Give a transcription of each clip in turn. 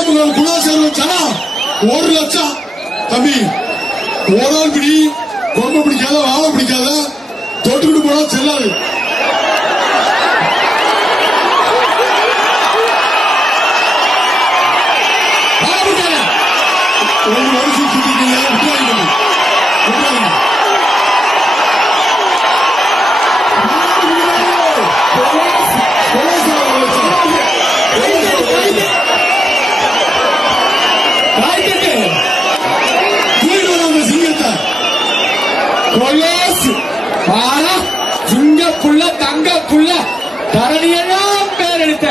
குளமுகள் குணாசேகரன் சனா 1 லட்சம். தம்பி ஓடால் பிடி, கொம்பு பிடிக்காத, வாழை பிடிக்காத, தொட்டுக்கிட்டு போனா செல்லாது. ஒரு வருஷம் சுத்திட்டீங்க, சிங்க புள்ள தங்க புள்ள தரணியெல்லாம் பேர் எடுத்த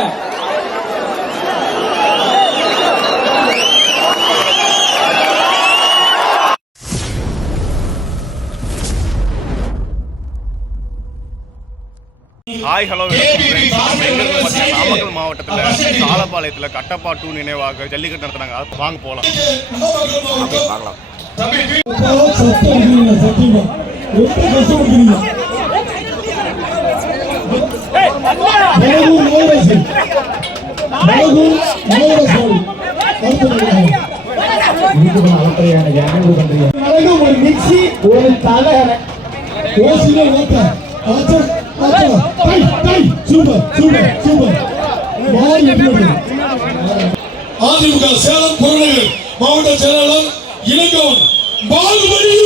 ஹாய் ஹலோ நாமக்கல் மாவட்டத்தில் சாலப்பாளையத்தில் கட்டப்பா 2 நினைவாக ஜல்லிக்கட்டு நடத்துனாங்க. வாங்க போகலாம். பார்க்கலாம். ஒரு மிக்சி, ஒரு தலை அதிமுக சேலம் புறநகர் மாவட்ட செயலாளர் இளங்கோவன் பாகுபலி,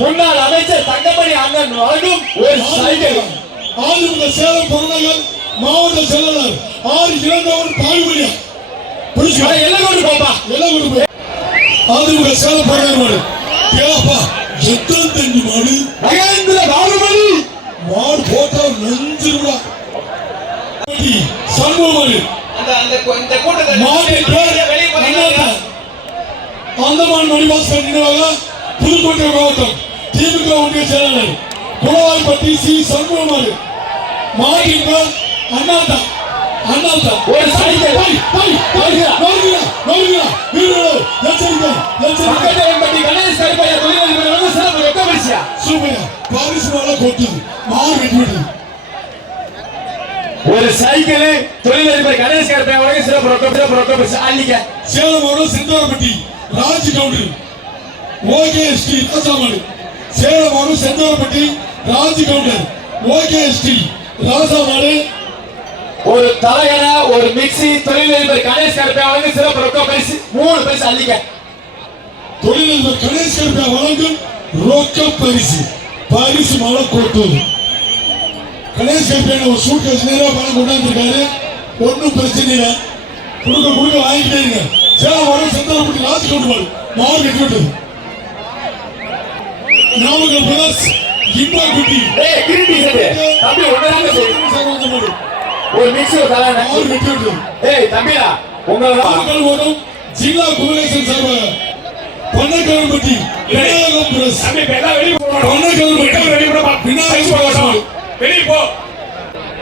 முன்னாள் அமைச்சர் தங்கமணி அண்ணன் வழங்கும் ஒரு சைக்கிள். அதிமுக சேலம் புறநகர் மாவட்ட செயலாளர் ஆர் இளங்கோவன் பாகுபலி எல்லாம் கொண்டு போய் அதிமுக சேலம் புறநகர் மாடு கேப்பா எத்தனை தண்ணி மாடு மகேந்திர பாகுபலி மாடு போட்டா நெஞ்சிருடா. சண்முகமாடு அந்தமான் மணிவாசன் நினைவாக புதுக்கோட்டை மாவட்டம் திமுக ஒன்றிய செயலாளர் குளவாய்ப்பட்டி சி சண்முகமாடு மாட்டின் பேர் அண்ணாத்தா. ஒரு சைக்கிள் ஒரு சைக்கிள் தொழிலதிபர் கணேஷ் கருப்பை வழங்க சிறப்பு அள்ளிக்க. சேலம் மாவட்டம் செந்தவரப்பட்டி ராஜ் கவுண்டர் ஓகேஎஸ்டி ராஜாமாடு. சேலம் மாவட்டம் செந்தவரப்பட்டி ராஜ் கவுண்டர் ஓகேஎஸ்டி ராஜாமாடு. ஒரு தலையண, ஒரு மிக்சி தொழிலதிபர் கணேஷ் கருப்பை வழங்க சிறப்பு ரொக்க பரிசு 3 பரிசு அள்ளிக்க. தொழிலதிபர் கணேஷ் கருப்பை வழங்கும் ரொக்க பரிசு மழை கொட்டுவது. கணேஷ் கருப்பை ஒரு சூட்கேஸ் நேரா பணம் கொண்டாந்துருக்காரு. ஒன்னும் பிரச்சனை இல்லை, கொடுக்க வாங்கிட்டே இருங்க. சேலம் மாவட்டம் செந்தவரப்பட்டி ராஜ் கவுண்டர் மாடு கட்டி நாமக்கல் பிரதர்ஸ் இன்பா குட்டி தம்பி ஒன்னு ஒரு மிக்சி தலையண மாடு கட்டி தம்பியா நாமக்கல் மாவட்டம் ஜில்லா குமரேசன் சார்பாக பண்ணக்கலம்பட்டி விநாயகம் பிரஸ்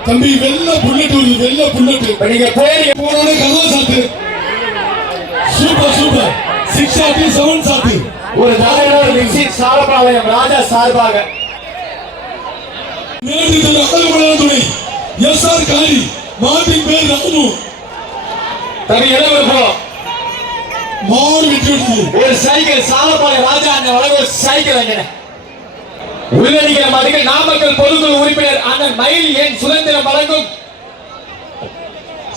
தம்பி வெள்ள புல்லட் வருது, வெள்ள புல்லட். நீங்க போன கதா சாத்து சூப்பர் 6 சாத்து 7 சாத்து. ஒரு தலையண, ஒரு மிக்சி சாலப்பாளையம் ராஜா சார்பாக நேரத்தில் அழகுமலையான துணை எஸ்ஆர் காரி மாட்டின் பேர் ராமு. தம்பி இளவரசம் மாடு வெற்றி ஒரு சைக்கிள் சாலப்பாளையம் ராஜா அண்ணன் வழங்க சைக்கிள் அண்ணன். உள்ளடிக்கிற மாதிரிகள் நாமக்கல் பொதுக்குழு உறுப்பினர் அண்ணன் மயில் என் சுதந்திரம் வழங்கும்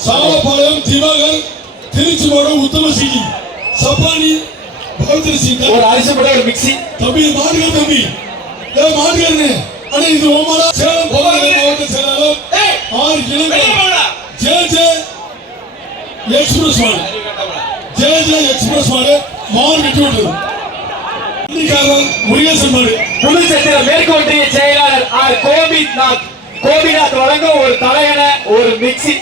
சாலப்பாளையம் திவாகர் திருச்சி மாவட்டம் உத்தமசிங்கி சப்பானி பௌத்திர சிங். ஒரு அரிசிப்பட, ஒரு மிக்சி. தம்பி மாடுகள் தம்பி மாடுகள் அண்ணா இது ஓமாடா. சேலம் மாவட்ட செயலாளர் ஆர் இளங்கோவன் ஜே எக்ஸ்பிரஸ் மாடு மாடு வெற்றி விட்டது. முருகேசன் மாடு புதுச்சத்திரம் மேற்கு ஒன்றிய செயலாளர் ஆர் கோபிநாத் வழங்கும் ஒரு தலையண, ஒரு மிக்சி.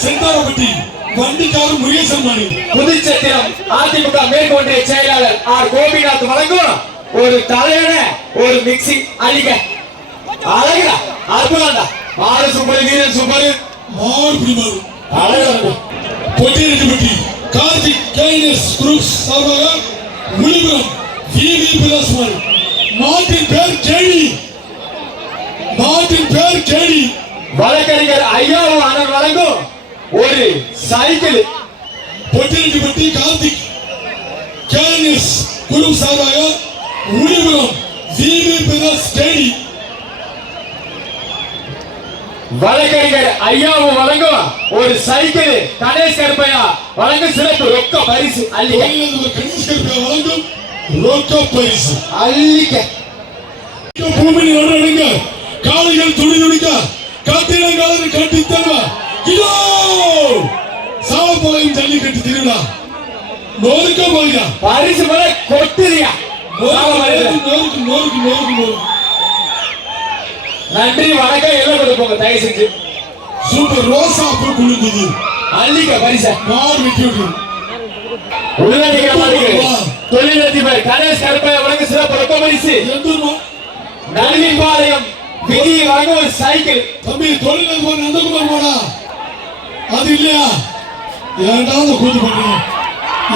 செந்தாரப்பட்டி வண்டிக்காரர் முருகேசன் மாடு. புதுச்சத்திரம் அதிமுக மேற்கு ஒன்றிய செயலாளர் ஆர் கோபிநாத் வழங்கும் ஒரு தலையண, ஒரு மிக்சி அழிக்க. அழகா அற்புதம்டா. மாடு சூப்பர், வீரன் சூப்பர், மாடு பிடிமாடு அழகா. பொட்டிரெட்டிப்பட்டி கார்த்திக் கேஎஸ் குரூப்ஸ் சார்பாக விழுப்புரம் விவி பிளஸ் மாட்டின் பேர் கேடி வழக்கறிஞர் ஐயாவும் அண்ணன் வழங்கும் ஒரு சைக்கிள் பொட்டிரெட்டிப்பட்டி கார்த்திக் கேஎன்எஸ் குரு சார்பாக உளிபுரம் ஜிவி பிரதர்ஸ் ஸ்டேடி வழக்கறிஞர் ஐயாவும் வழங்கும் ஒரு சைக்கிள் கணேஷ் கருப்பையா வழங்கும் சிறப்பு ரொக்க பரிசு அள்ளிக்க. கணேஷ் கருப்பையா வழங்கும் ரொக்க பரிசு அள்ளிக்க. பூமியில் நடங்க காளைகள் துணி துணிக்க காத்திரங்காலர் கட்டி தருவா இதோ சாவப்பாளையம் ஜல்லிக்கட்டு திருவிழா நோருக்க போறியா பரிசு மேல கொட்டுறியா நோருக்கு நோருக்கு நோருக்கு நோருக்கு. நன்றி வணக்கம் எல்லாம் கொடுப்போங்க தயவு செஞ்சு. சூப்பர் ரோசா பூ குளிர்ந்தது அள்ளிக்க பரிச மாறு வெட்டி விட்டு உள்ளடிக்கிற மாதிரி தொழிலதிபர் கணேஷ் கருப்பையா வழங்கும் சிறப்பு ரொக்க பரிசு. எந்தூர்மா நளினிபாளையம் விதி வழங்கும் ஒரு சைக்கிள். தம்பி தொழிலதிபர் நந்தகுமார் போடா அது இல்லையா ஏன்டாவது கூத்து பண்றீங்க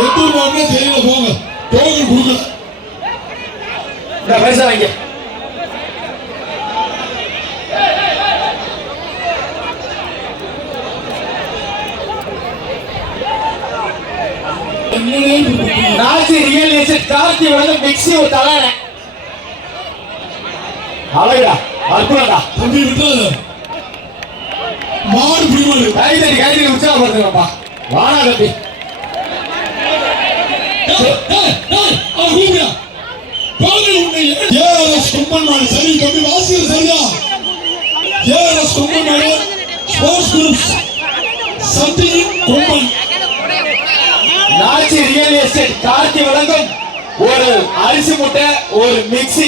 எந்தூர் மாவட்டே தெரியல போங்க டோக்கன் கொடுக்கல இந்த பரிசை வாங்க. நாச்சி ரியல் எஸ்டேட் கார்த்தி வழங்கும் மிக்ஸி ஒரு தலான அழகா அற்புதம்டா. தம்பி விட்டாத மாடு பிடிமாடு கைதடி உற்சாகப்படுத்துங்கப்பா. வாடா தம்பி. ஏஆர்எஸ் கும்பன் மாடு சரி கம்பி வாசிகள் சரியா ஏஆர்எஸ் கும்பன் மாடு ஸ்போர்ட்ஸ் குரூப்ஸ் சத்தியின் கும்பன் நாச்சி ரியல் எஸ்டேட் கார்த்தி வழங்கும் ஒரு அரிசி முட்டை ஒரு மிக்ஸி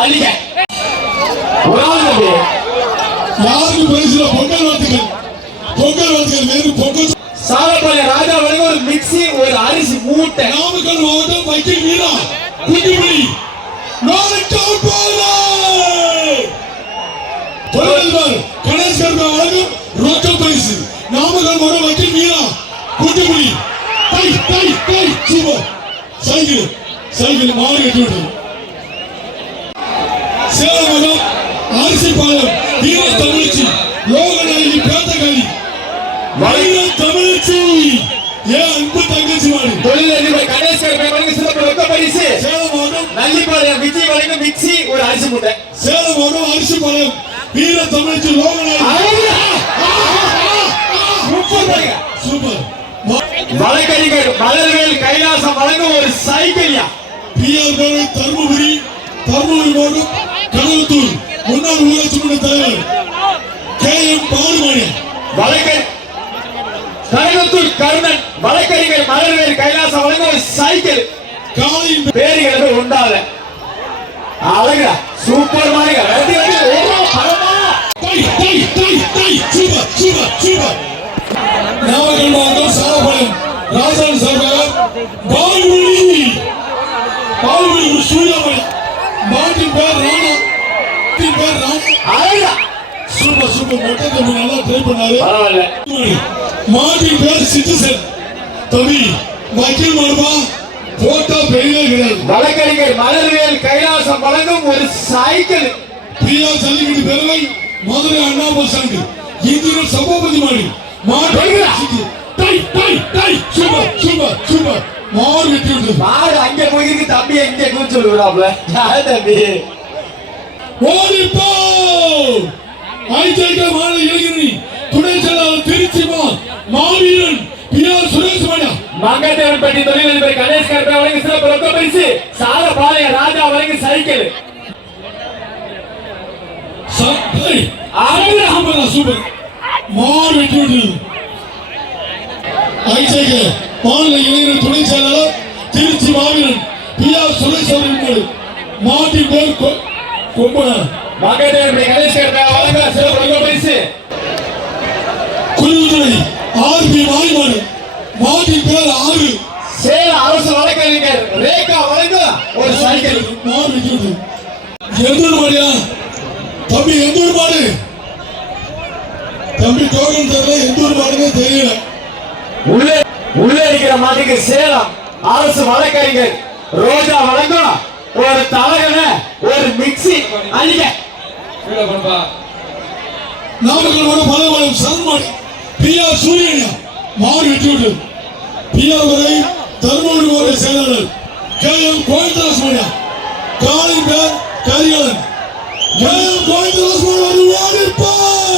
அள்ளிக்க. ஒரு ஆள் தம்பி. யாருக்கு பரிசுல பொங்கல் வாழ்த்துக்கள் வேறு பொங்கல் சாலப்பாளையம் ராஜா வழங்கும் ஒரு மிக்ஸி ஒரு அரிசி மூட்டை. நாமக்கல் மாவட்டம் வைக்கில் வீரா குட்டிமணி தொழிலதிபர் கணேஷ் கருப்பா வழங்கும் ரொக்க பரிசு நாமக்கல் மாவட்டம் வைக்கில் வீரா குட்டிமணி டை டை டை சூப்பர் சைக்கிள் மாறி வெட்டி விட்டது சேலம் அரிசி பாலம் வீர தமிழ்ச்சி லோகநாயகி பேத்தகாளி வீர தமிழ்ச்சி ஏன் அன்பு தங்கச்சி மாடு தொழிலதிபர் கணேஷ் கருப்பையா வழங்கும் சிறப்பு ரொக்க பரிசு. சேலம் மாவட்டம் நள்ளிப்பாளையம் விஜய் வழங்கும் மிக்ஸி ஒரு அரிசி மூட்டை. சேலம் மாவட்டம் அரிசி பாலம் வீர தமிழ்ச்சி லோகநாயகி சூப்பர் வழக்கறிஞர் மலர்வேல் கைலாசம் வழங்கும் ஒரு சைக்கிள்யா. பிஆர் பேரை தர்மபுரி மாவட்டம் கடலத்தூர் முன்னாள் ஊராட்சி மன்ற தலைவர் கேஎம் பாடுமணி கடலத்தூர் கருணன் வழக்கறிஞர் மலர்வேல் கைலாசம் வழங்கும் ஒரு சைக்கிள். காலையின் பேருகிறது உண்டாத அழகா சூப்பர் மாறிங்க. நாமக்கல் மாவட்டம் சாலப்பாளையம் ராஜான் சார்பாக பால்மொழி சூரியமணி மாட்டின் பேர் ராணா அழகா சூப்பர் மொட்டை தம்பி நல்லா ட்ரை பண்ணாரு பரவாயில்ல. மாட்டின் பேர் சிட்டிசன் தம்பி வக்கீல் மாடுபா போட்டா பெரிய கிடையாது. வழக்கறிஞர் மலர்வேல் கைலாசம் வழங்கும் ஒரு சைக்கிள். பிஆர் ஜல்லிக்கட்டு பேரவை மதுரை அண்ணா பஸ் ஸ்டாண்டு இந்தியன் சபாபதி மாடி மாடு வெட்டி விட்டது மாடு அங்க போயிருக்கு தம்பி எங்க கூச்சு விடுறாப்ல தம்பி ஓடிப்போ ஐஜேகே மாநில இளைஞரணி துணை செயலாளர் திருச்சி மாவீரன் பிஆர் சுரேஷ் மாடியா மங்கத்தேவன்பட்டி தொழிலதிபர் கணேஷ் கருப்பையா வழங்கும் சிறப்பு ரொக்க பரிசு. சாலப்பாளையம் ராஜா வழங்கும் சைக்கிள். சூப்பர் மாடு வெட்டி விட்டது ஐஜேகே மாநில இளைஞர் துணை செயலாளர் திருச்சி மாவீரன் பிஆர் சுரேஷ் அவர்கள் மாட்டின் பேர் கொம்பனார் மங்கத்தேவன்பட்டி கணேஷ் கருப்பையா வழங்கும் சிறப்பு ரொக்க பரிசு. குருதுரை ஆர்பி மாய்மாடு மாட்டின் பேர் 6 சேலம் அரசு வழக்கறிஞர் ரேகா வழங்கும் ஒரு சைக்கிள். மாடு வெட்டி விட்டது எந்தூர் மாடியா தம்பி எந்தூர் மாடு தம்பி டோக்கன் தெரியல எந்தூர் மாடுனே தெரியல உள்ளே இருக்கிற மாட்டுக்கு சேலம் அரசு வழக்கறிஞர் ரோஜா வழங்கும் ஒரு தலகன ஒரு மிக்ஸி அள்ளிக்க. நாமக்கல் மாவட்டம் பலவாளம் சரண்மாடி பிஆர் சூரியனியா மாடு வெட்டி விட்டது பியாவரை தர்மபுரி மாவட்ட செயலாளர் KM கோவிந்தராஜ் மணியா காலின் பேர் கரிகாலன் KM கோவிந்தராஜ்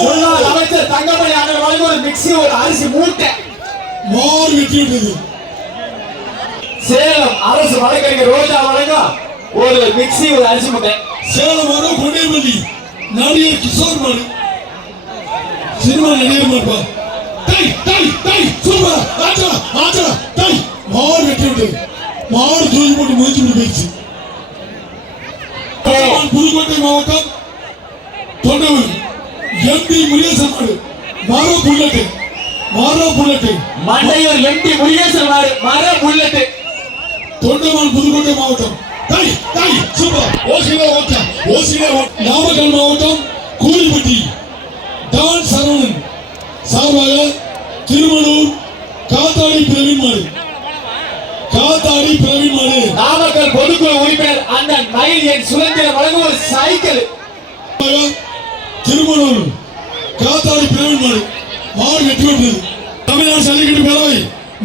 முன்னாள் அமைச்சர் தங்கமணி அண்ணன் வழங்கும் ஒரு மிக்ஸி ஒரு அரிசி மூட்டை மாறு வெற்றி விட்டது. சேலம் அரசு வழக்கறிஞர் ரோஜா வழங்கும் ஒரு மிக்ஸி ஒரு அரிசி மூட்டை சேலம் வரும் பொன்னியமல்லி நடிகர் கிஷோர் மாடு சினிமா நடிகர் மாடுப்பா டை டை டை சூப்பர் ஆச்சா ஆச்சா டை மாறு வெற்றி விட்டது. மாடு தூக்கி போட்டு முடிச்சு விட்டு போயிடுச்சு. புதுக்கோட்டை மாவட்டம் தொண்டவர் MP முருகேசன் மாடு மர புல்லட்டு மண்டையூர் MP முருகேசன் மாடு மர புல்லட்டு தொண்டமான் புதுக்கோட்டை மாவட்டம் டை டை சூப்பர் ஓசிலே நாமக்கல் மாவட்டம் கூலிப்பட்டி டான் சரவணன் சார்பாக திருமணூர் காத்தாடி பிரவீன் மாடு நாமக்கல் பொதுக்குழு உறுப்பினர் அண்ணன் மயில் என் சுதந்திரம் வழங்கும் ஒரு சைக்கிள் திருமணூர் காத்தாடி பிரவீன் மாடு மாடு வெற்றி பெற்றது. தமிழ்நாடு ஜல்லிக்கட்டு பேரவை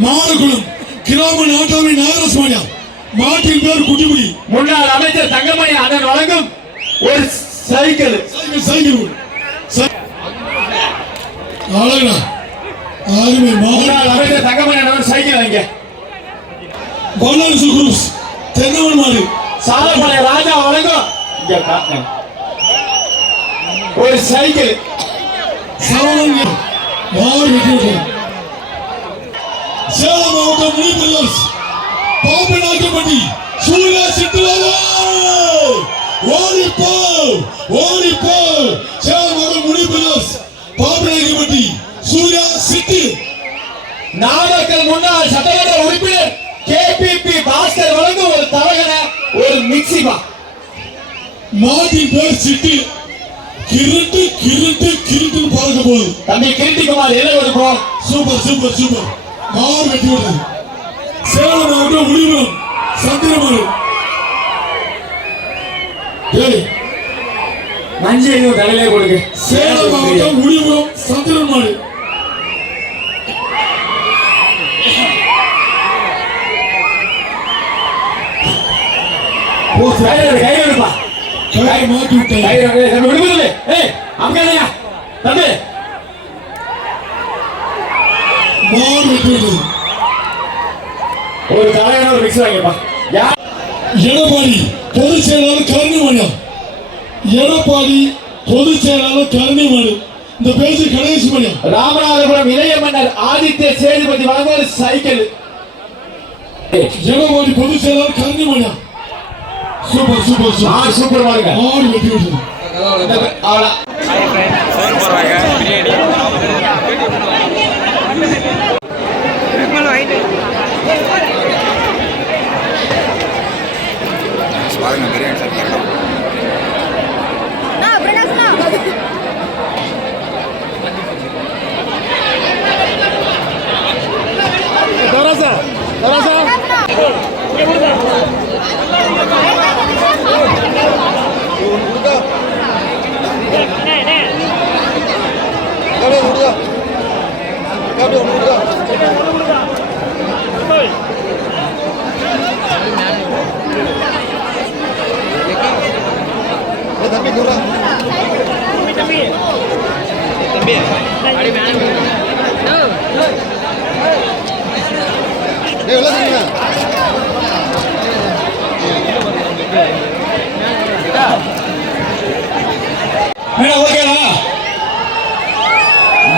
மாடக்குளம் கிராம நாட்டாமை நாகராஜ் மாடியா மாட்டின் பேர் குட்டிமுடி முன்னாள் அமைச்சர் தங்கமணி அண்ணன் வழங்கும் ஒரு சைக்கிள் அழகா ஆறுமை முன்னாள் அமைச்சர் தங்கமணி அண்ணன் சைக்கிள் வாங்க பல்லாரி குரூஸ் தென்னவன் மாடு சாலப்பாளைய ராஜா வழங்கும் இங்க காட்டுங்க ஒரு சைக்கிள் சரவணன் மாடு வெற்றி பெற்றது. சேலம் மாவட்டம் முனிபில்லர்ஸ் பாப்பநாயக்கன்பட்டி சூர்யா சிட்டுவாவா ஓடிப்போ சேலம் மாவட்டம் முனிபில்லர்ஸ் பாப்பநாயக்கன்பட்டி சூர்யா சிட்டு நாமக்கல் முன்னாள் சட்டமன்ற உறுப்பினர் KPP பாஸ்கர் வழங்கும் ஒரு தரகன ஒரு மிக்ஸிமா மாட்டின் பேர் சிட்டு கிருட்டு பார்க்க போகுது. தம்பி கிருட்டிக்குமார் எல்லாம் இருக்கும் சூப்பர் மாறு வெட்டி விடுது. சேலம் மாவட்டம் முடிவுறம் சந்திரமாடு மஞ்சள் தலையிலே கொடுங்க. சேலம் மாவட்டம் முடிவுறம் சந்திரமாடு கை எடுப்பா கை மாட்டி விட்டேன். விடுபடுது அம்மையா தம்பி மாறு வெட்டி விடுது. ஒரு தலைவன ஒரு மிக்ஸ் வாங்கிப்பா எடப்பாடி பொதுச் செயலாளர் கருணிமணியம் இந்த பேச்சு கணேஷ் மணியம் ராமநாதபுரம் இளைய மன்னர் ஆதித்ய சேதுபதி வழங்கும் ஒரு சைக்கிள் எடப்பாடி பொதுச் செயலாளர் கருணிமணியம் சூப்பர் வாங்க மாடு வெட்டி விடுது.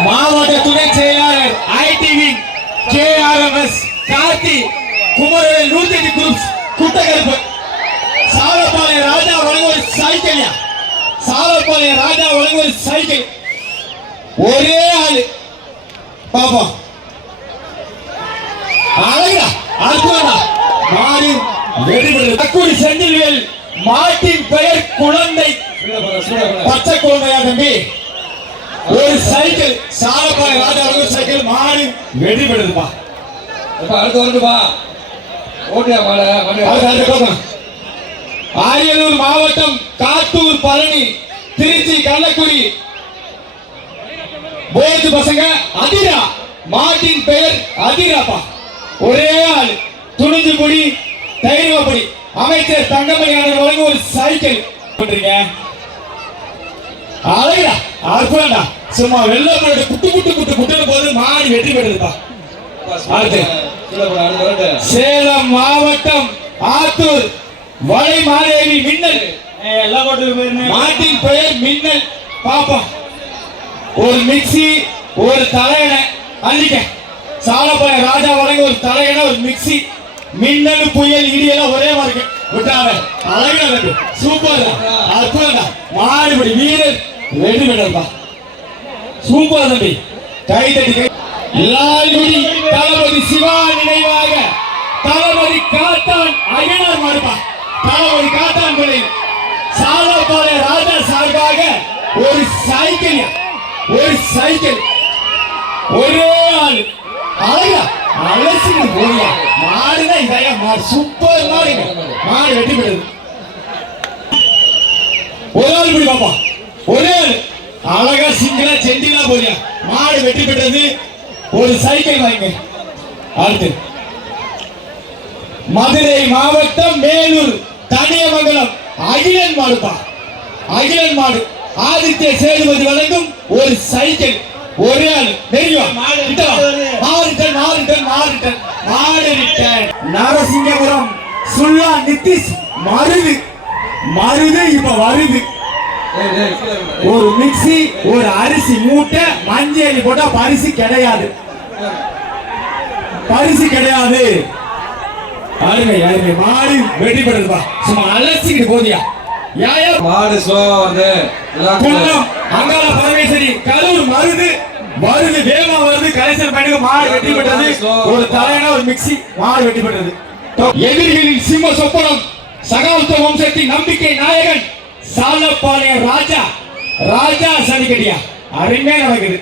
மாவட்ட துணை செயலாளர் ITV KRMS Karthi Kumaravel 108 groups குட்டகருப்பு சாலப்பாளைய ராஜா வழங்கும் ஒரு சைக்கிள் ஒரே ஆளு பாப்பா அழகா அற்புதமா மாறி வெடிபடுது தக்குடி செந்தில்வேல் மாட்டின் பெயர் குழந்தை பச்சை குழந்தையா தம்பி ஒரு சைக்கிள் சாலப்பாளைய ராஜா வழங்கும் சைக்கிள் மாறி வெடிபடுதுப்பா அடுத்து வருதுப்பா ஓட்டியா அரியலூர் மாவட்டம் காத்தூர் பழனி திருச்சி கள்ளக்குடி போர்டு பசங்க அதிரா மாட்டின் பெயர் அதிராப்பா ஒரே ஆள் துணிஞ்சு முடி தைரியப்படி அமைச்சர் தங்கமணி வழங்கும் ஒரு சைக்கிள் பண்றீங்க. அழகா அற்புதம்டா. சும்மா வெள்ள போட்டு குட்டு குட்டு குட்டு குட்டுன்னு போது மாறி வெற்றி பெறுதுப்பா. அடுத்து சேலம் மாவட்டம் ஆத்தூர் வளை மாதேவி மின்னல் மாட்டின் பெயர் மின்னல் பாப்பா. ஒரு மிக்சி ஒரு தலையணை அள்ளிக்க. சாலப்பழ ராஜா வழங்க ஒரு தலையணை ஒரு மிக்சி மின்னல் புயல் இடியெல்லாம் ஒரே மாதிரி இருக்கு. விட்டாவ அழகா இருக்கு. சூப்பர் அற்புதம். மாடுபடி வீரர் வெற்றி பெற்றா. சூப்பர் தம்பி. கை தட்டி லால்குடி தளபதி சிவா நினைவாக தளபதி காத்தான் அய்யனார் மாடுப்பா. தளபதி காத்தான் பிள்ளை சாலப்பாளைய ராஜா சார்பாக ஒரு சைக்கிள் ஒரே ஆள் அழகா அலசிட்டு போறியா. மாடுதான் இதையா மாடு. சூப்பர் மாடுங்க. மாடு வெற்றி பெறுது. ஒரு ஆள் இப்படி பாப்பா. ஒரே ஆள் அழகா சிங்கிளா செண்டிகளா போறியா. மாடு வெற்றி பெற்றது. ஒரு சைக்கிள் வாங்க. அடுத்து மதுரை மாவட்டம் மேலூர் தனியமங்கலம் அகிலன் மாடுப்பா. அகிலன் மாடு ஆதித்ய சேதுபதி வழங்கும் ஒரு சைக்கிள். ஒரே ஆள் நரசிங்கபுரம் சுல்லா நிதிஷ் மருது இப்ப வருது. ஒரு மிக்சி ஒரு அரிசி மூட்டை மஞ்சள் போட்டா பரிசு கிடையாது. அருமை மாடு வெற்றி பெறுதுப்பா. சும்மா அலசிக்கிட்டு போதியா. மாடு ஸ்லோ வந்து அங்காள பரமேஸ்வரி கரூர் மருது வேகமா வருது. கலைசல் பண்ணுங்க. மாடு வெற்றி பெற்றது. ஒரு தலையணை ஒரு மிக்சி. மாடு வெற்றி பெற்றது. எதிரிகளின் சிம்ம சொப்பனம் சகாப்த வம்சத்தின் நம்பிக்கை நாயகன் சாலப்பாளைய ராஜா சனிக்கடியா. அருமையா நடக்குது.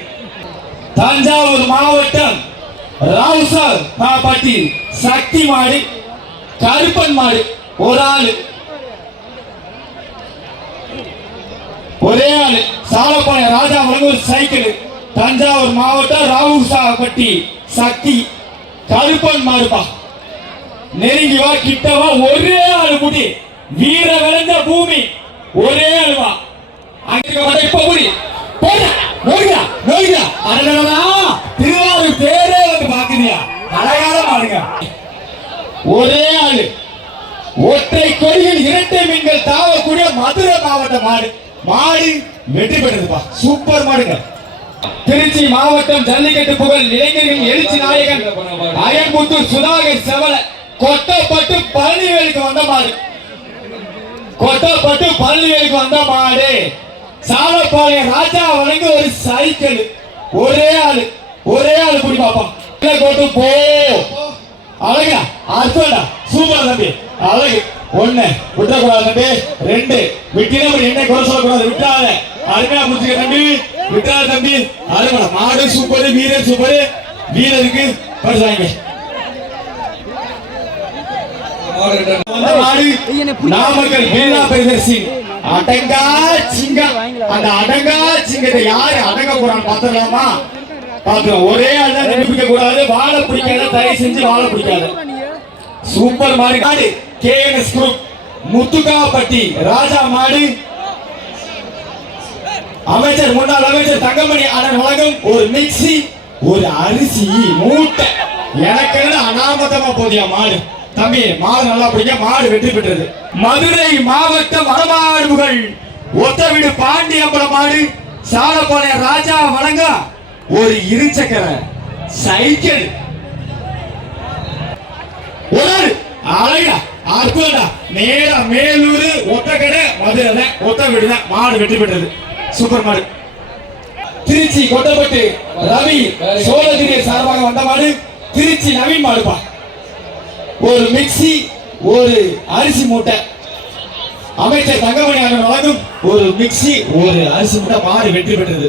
தஞ்சாவூர் மாவட்டம் ராவுசார் பாப்பாட்டி சக்தி மாடு கருப்பன் மாடு. ஒரு ஆளு ஒரே ஆளு சாலப்பாளைய ராஜா வழங்கும் சைக்கிள். தஞ்சாவூர் மாவட்டம் ராவுசாப்பட்டி சக்தி கருப்பன் மாடுப்பா. நெருங்கி வா கிட்டவா. ஒரே ஆளு முடி வீர விளைஞ்ச பூமி. ஒரே ஆளுவா. இப்ப முடி திருவாரூர் பேரே வந்து பாக்குறியா. அழகான மாடுங்க. ஒரே ஆளு ஒற்றை கொடியில் இரட்டை மீன்கள் தாவக்கூடிய மதுரை மாவட்ட மாடு வெற்றி பெற்றதுப்பா. சூப்பர் மாடுங்க. திருச்சி மாவட்டம் ஜல்லிக்கட்டு புகழ் இளைஞர்கள் எழுச்சி நாயகன் அயன்புத்தூர் சுதாகர் செவல கொட்டப்பட்டு பழனிவேலுக்கு வந்த மாடு. சாலப்பாளைய ராஜா வழங்க ஒரு சைக்கிள். ஒரே ஆளு குடி பாப்பா. கோட்டு போ அழகா அற்புதம். சூப்பர் தம்பி. அழகு. ஒண்ணு விட்டக்கூடாது தம்பி. ரெண்டு விட்டினபடி என்ன குறை சொல்லக்கூடாது. விட்டாத அருமையா புரிஞ்சுக்க தம்பி. விட்டாத தம்பி. அருமை. மாடு சூப்பர். வீரர் சூப்பர். வீரருக்கு பரிசு வாங்க. நாமக்கல் வீரா பிரதர்சி அடங்கா சிங்கம். அந்த அடங்கா சிங்கத்தை யாரு அடங்க போறான்னு பாத்துக்கலாமா. பாத்துக்கலாம். ஒரே ஆள் தான் நிரூபிக்க கூடாது. வாழை பிடிக்காத. தயவு செஞ்சு வாழை பிடிக்காது. சூப்பர் மாடு. கேஎன்எஸ் குரூப் முத்துக்காப்பட்டி ராஜா மாடு. முன்னாள் அமைச்சர் தங்கமணி அண்ணன் வழங்கும் ஒரு மிக்சி ஒரு அரிசி மூட்டை. எனக்கு அனாமதமா போதியா மாடு. தம்பி மாடு நல்லா பிடிக்க. மாடு வெற்றி பெற்றது. மதுரை மாவட்டம் வடமாடுகள் ஒத்த வீடு பாண்டியம்பலம் மாடு. சாலப்பாளைய ராஜா வழங்க ஒரு இருசக்கர சைக்கிள். ஒரு அழகா அற்புதா. நேரா மேலூர் ஒத்தக்கடை மதுரை ஒத்த வீடு தான். மாடு வெற்றி பெற்றது. சூப்பர் மாடு. திருச்சி கொட்டப்பட்டு ரவி சோழகிரி சார்பாக வந்த மாடு. திருச்சி நவீன் மாடுப்பா. ஒரு மிக்சி ஒரு அரிசி மூட்டை. அமைச்சர் தங்கமணி அண்ணன் வழங்கும் ஒரு மிக்சி ஒரு அரிசி மூட்டை. மாடு வெற்றி பெற்றது.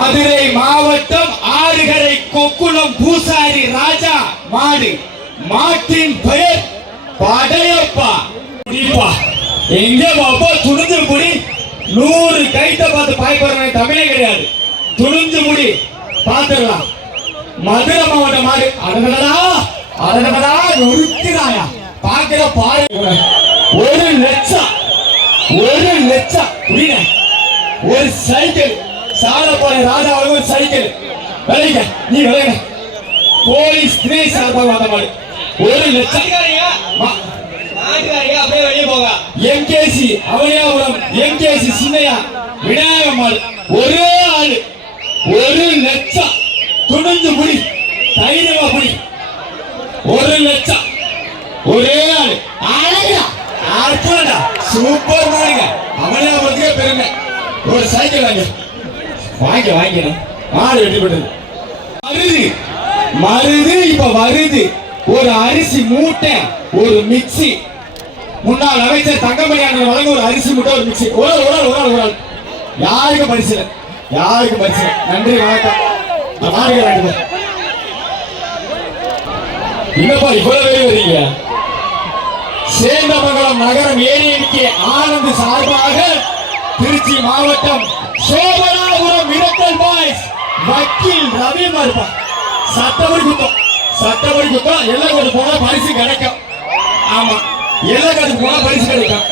மதுரை மாவட்டம் ஆறுகரை கொக்குளம் பூசாரி ராஜா மாடு. மாட்டின் பெயர் படையப்பா. எங்க பாப்பா துணிஞ்சு முடி. 100 கைத்த பார்த்து பாய்ப்படுற தமிழே கிடையாது. துணிஞ்சு முடி பாத்துடலாம். மதுரை மாவட்டம் மாடு. அடங்கடா அதனாலதான் உருக்கிறாயா பாக்குற பாரு. 1 லட்சம் புரியல. ஒரு சைக்கிள் சாலப்பாளையம் ராஜா ஒரு சைக்கிள் விளைங்க. நீ விளைங்க போலீஸ் துணை சார்பாக வந்த மாதிரி 1 லட்சம். அப்படியே வெளியே போக எம்கேசி அவனியாபுரம் எம்கேசி சின்னையா விநாயகம்மாள் ஒரே ஆளு 1 லட்சம். துணிஞ்சு புடி தைரியமா புடி 1 லட்சம் ஒரே ஆளு. அழகா சூப்பர் மாடுங்க. அவனியாபுரத்துக்கே பெருமை. ஒரு சைக்கிள் வாங்க மாடு வெட்டி போட்டது. மருது இப்ப வருது. ஒரு அரிசி மூட்டை ஒரு மிக்சி. முன்னாள் அமைச்சர் தங்கமணி அண்ணன் வழங்க ஒரு அரிசி மூட்டை ஒரு மிக்சி. ஒரு ஆள் யாருக்கும் பரிசு நன்றி வணக்கம். என்னப்பா இவ்வளவு பேர் வரீங்க? சேந்தமங்கலம் நகரம் ஏடிஎம்கே ஆனந்த் சார்பாக திருச்சி மாவட்டம் சோமனாபுரம் மிரட்டல் பாய்ஸ் வக்கீல் ரவி மார்பா சட்டப்படி குத்தம் எல்லாம் போனா பரிசு கிடைக்கும். ஆமா எல்லாம் போனா பரிசு கிடைக்கும்.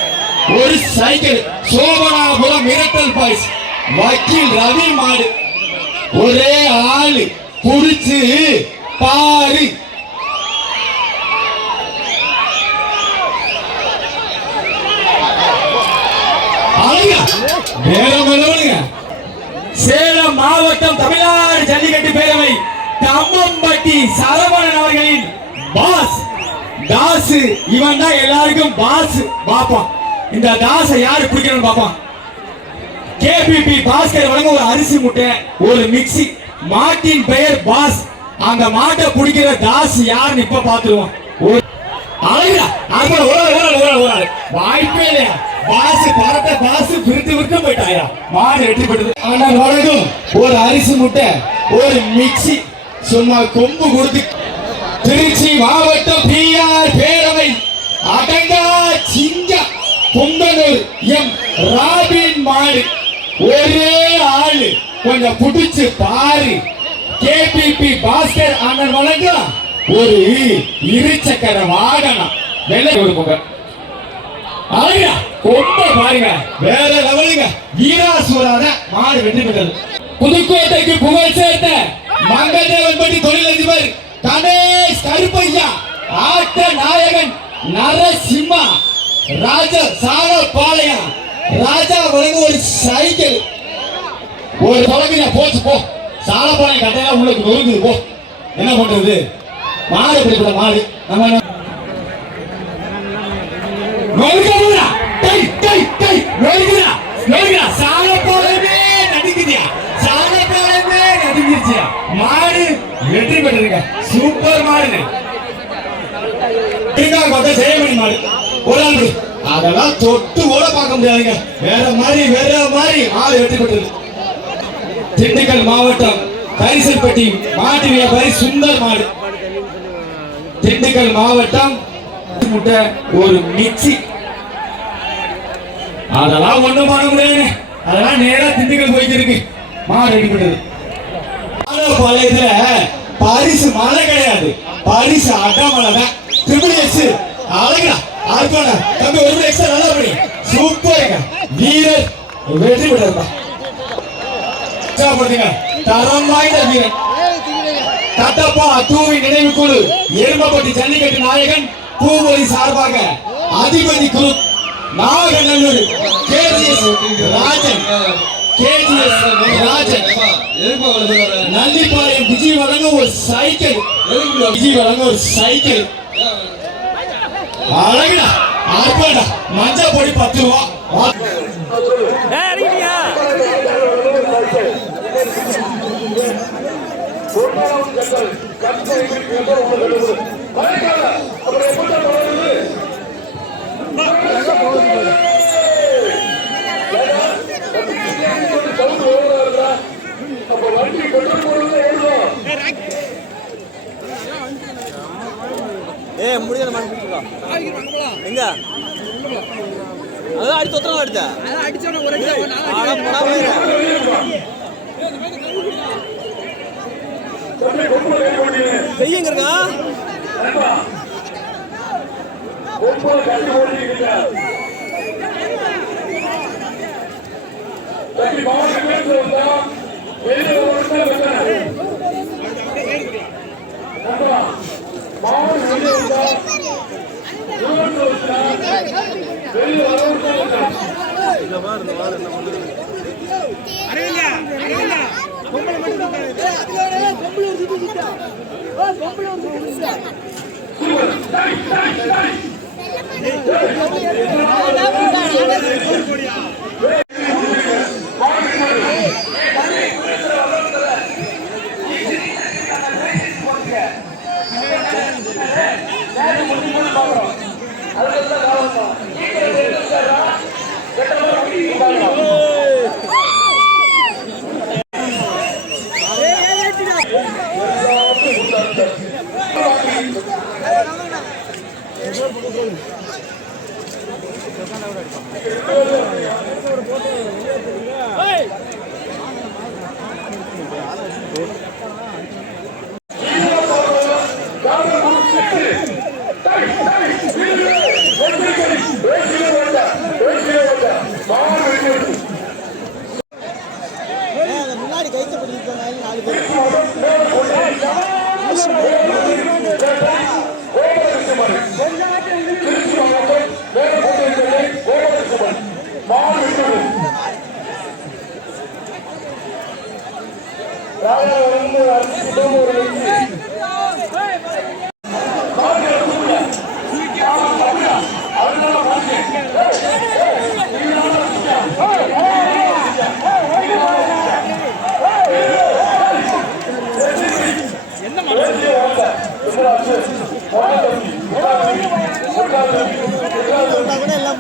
ஒரு சைக்கிள் சோமனாபுரம் மிரட்டல் பாய்ஸ் வக்கீல் ரவி மாடு ஒரே ஆளு புடிச்சு பாரு. சேலம் மாவட்டம் தமிழ்நாடு ஜல்லிக்கட்டு பேரவை தம்மம்பட்டி சரவணன் அவர்களின் பாஸ் தாசு. இவன் தான் எல்லாருக்கும் பாஸ். பாப்பான் இந்த தாசை யாரு பிடிக்கணும் பாப்பான். கேபிபி பாஸ்கர் வழங்க ஒரு அரிசி மூட்டை ஒரு மிக்சி. மாட்டின் பெயர் பாஸ். அந்த மாட்டை பிடிக்கிற தாஸ் யாருன்னு இப்ப பாத்துருவோம். வாய்ப்பே இல்லையா? பாசு பரட்ட பாசு விட்டு போயிட்டாயா? மாடு வெட்டி போட்டது. ஆனா வழங்கும் ஒரு அரிசி முட்டை ஒரு மிக்சி சும்மா கொம்பு கொடுத்து. திருச்சி மாவட்டம் பிஆர் பேரவை அடங்கா சிங்க பொங்கலூர் எம் ராபின் மாடு ஒரே ஆளு கொஞ்சம் புடிச்சு பாரு. கேபிபி பாஸ்கர் அண்ணன் வழங்கும் ஒரு இருசக்கர வாகனம் வெள்ளை கொடுப்போங்க. அழகா கொம்ப பாருங்க வேற லெவலுங்க. வீராசுரான மாடு வெற்றி பெற்றது. புதுக்கோட்டைக்கு புகழ் சேர்த்த மங்கதேவன்பட்டி தொழிலதிபர் கணேஷ் கருப்பையா ஆட்ட நாயகன் நரசிம்மா ராஜா சாலப்பாளையம் ராஜா வழங்க ஒரு சைக்கிள் ஒரு தொலைங்க. போச்சு போ சாலப்பாளையம் கட்டையெல்லாம் உங்களுக்கு நொறுங்குது போ. என்ன பண்றது? மாடு பிடிக்கிற மாடு நம்ம மாடு வெற்றி பெற்றிருக்க சூப்பர் மாடு. ஜெயமணி மாடு ஒரு அதெல்லாம் தொட்டு கூட பார்க்க முடியாதுங்க. வேற மாதிரி மாடு வெற்றி பெற்றது. திண்டுக்கல் மாவட்டம் கரிசல்பட்டி மாட்டு வியாபாரி சுந்தர் மாடு. திண்டுக்கல் மாவட்டம் முட்டை ஒரு மிக்சி. அதெல்லாம் ஒண்ணும் பண்ண முடியாது. அதெல்லாம் நேரா திண்டுக்கல் போயிட்டு இருக்கு. மாடு அடிப்பட்டது. பாளையத்துல பரிசு மழை கிடையாது. பரிசு அடமலை தான். ட்ரிபிள்எஸ் அழகா அர்ப்பண தம்பி ஒரு எக்ஸ்ட்ரா நல்லா பண்ணி சூப்பருங்க. வீரர் வெற்றி பெற்றாருப்பா. தரம் வாய்ந்த வீரன் கட்டப்பா தூவி நினைவு குழு எருமப்பட்டி ஜல்லிக்கட்டு நாயகன் பூமொழி சார்பாக அதிபதி குழு நாகநல்லூர் கேஜிஎஸ் ராஜன் நல்லிப்பாளையம் விஜய் வழங்க ஒரு சைக்கிள். அழகுடா அர்ப்பணா மஞ்சள் பொடி 10 ரூபா. முடிஞ்ச எங்க அதான் அடிச்சு ஒத்தரம் அடிச்சா செய்யுங்க முன்னாடி கைத்து பிடிச்சிருக்காங்க 4 பேர் எல்லாம்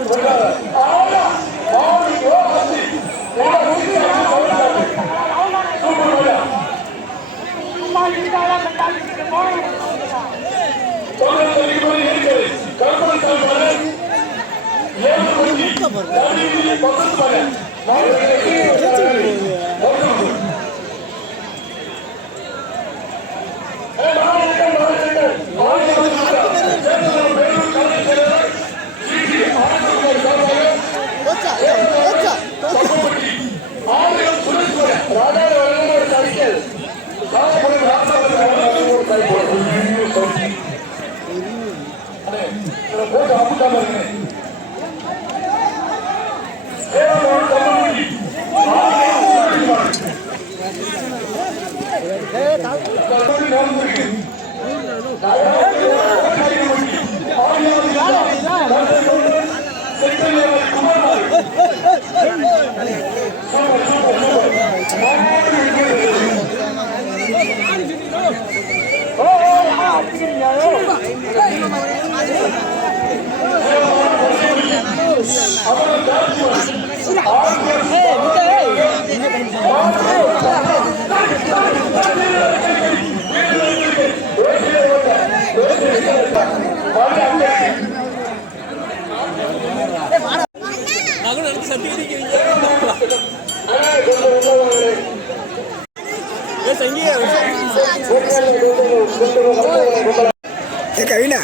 கவினா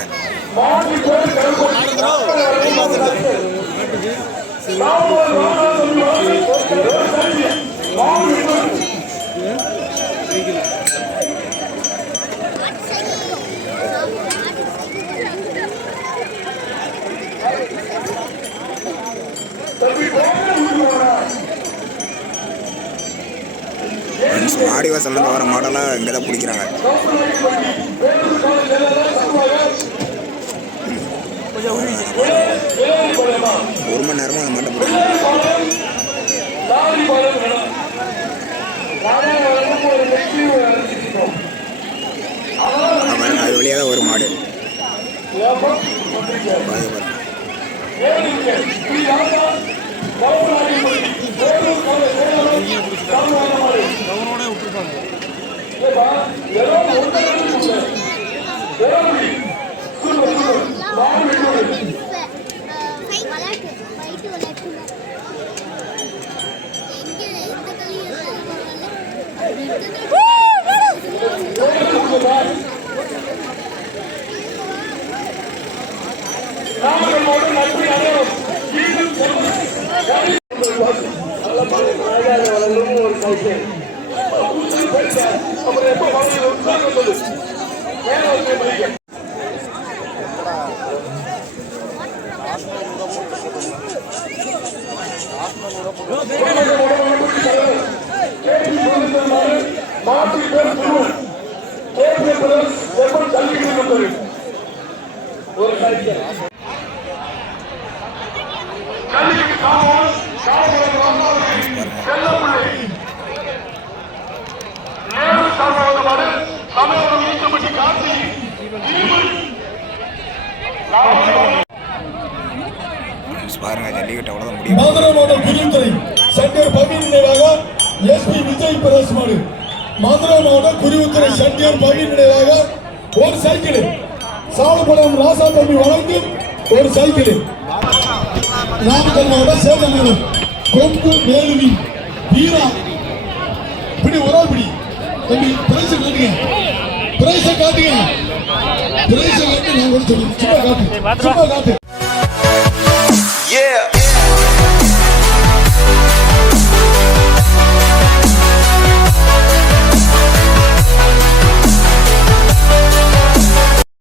ஆடிவாசல்ல வர மாடெல்லாம் இங்கே தான் பிடிக்கிறாங்க. ஒரு மணி நேரமாக அந்த மாட்டை பிடிக்கிறாங்க. அது வழியாக தான் ஒரு மாடு பாருங்க ஜல்லிக்கட்டு அவ்வளோதான் முடியும். மதுரை மாவட்டம் குருவித்துறை சண்டியர் பவீன் நினைவாக எஸ்பி விஜய் பிரகாஷ் மாடு. மதுரை மாவட்டம் குருவித்துறை சண்டியர் பவீன் நினைவாக ஒரு சைக்கிள். சாலப்படம் ராசா தம்பி வழங்கும் ஒரு சைக்கிள். நாமக்கல் மாவட்டம் சேலம் மாவட்டம் கொங்கு வேலுவி வீரா இப்படி ஒரு பிடி தம்பி பிரைஸ் காட்டுங்க. பிரைஸை காட்டுங்க. பிரைஸை காட்டு. நான் ஒரு சொல்லி சும்மா காட்டு. சும்மா காட்டு. Yeah.